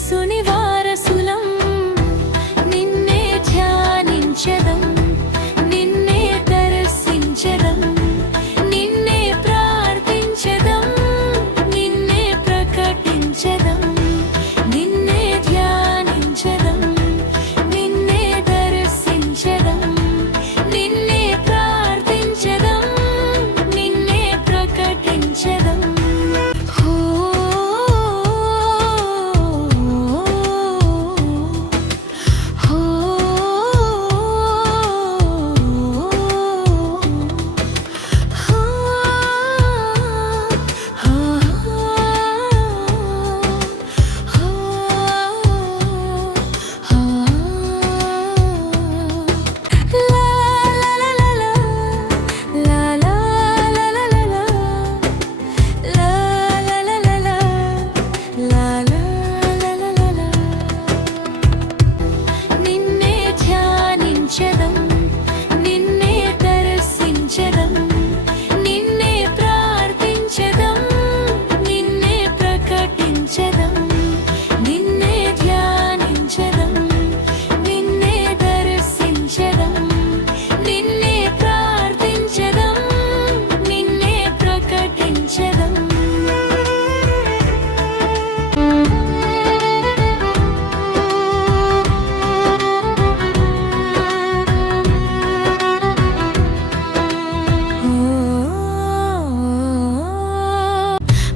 క్రీస్తేసుని వారసులం నిన్నే ధ్యానించెదం నిన్నే దర్శించెదం నిన్నే ప్రార్థించెదం నిన్నే ప్రకటించెదం నిన్నే ధ్యానించెదం నిన్నే దర్శించెదం నిన్నే ప్రార్థించెదం నిన్నే ప్రకటించెదం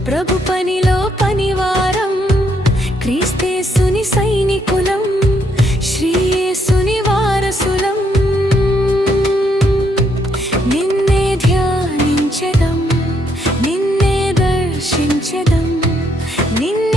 ప్రభు పనిలో పనివారం క్రీస్తేసుని సైనికులం శ్రీయేసుని వారసులం నిన్నే ధ్యానించెదం నిన్నే దర్శించెదం నిన్నే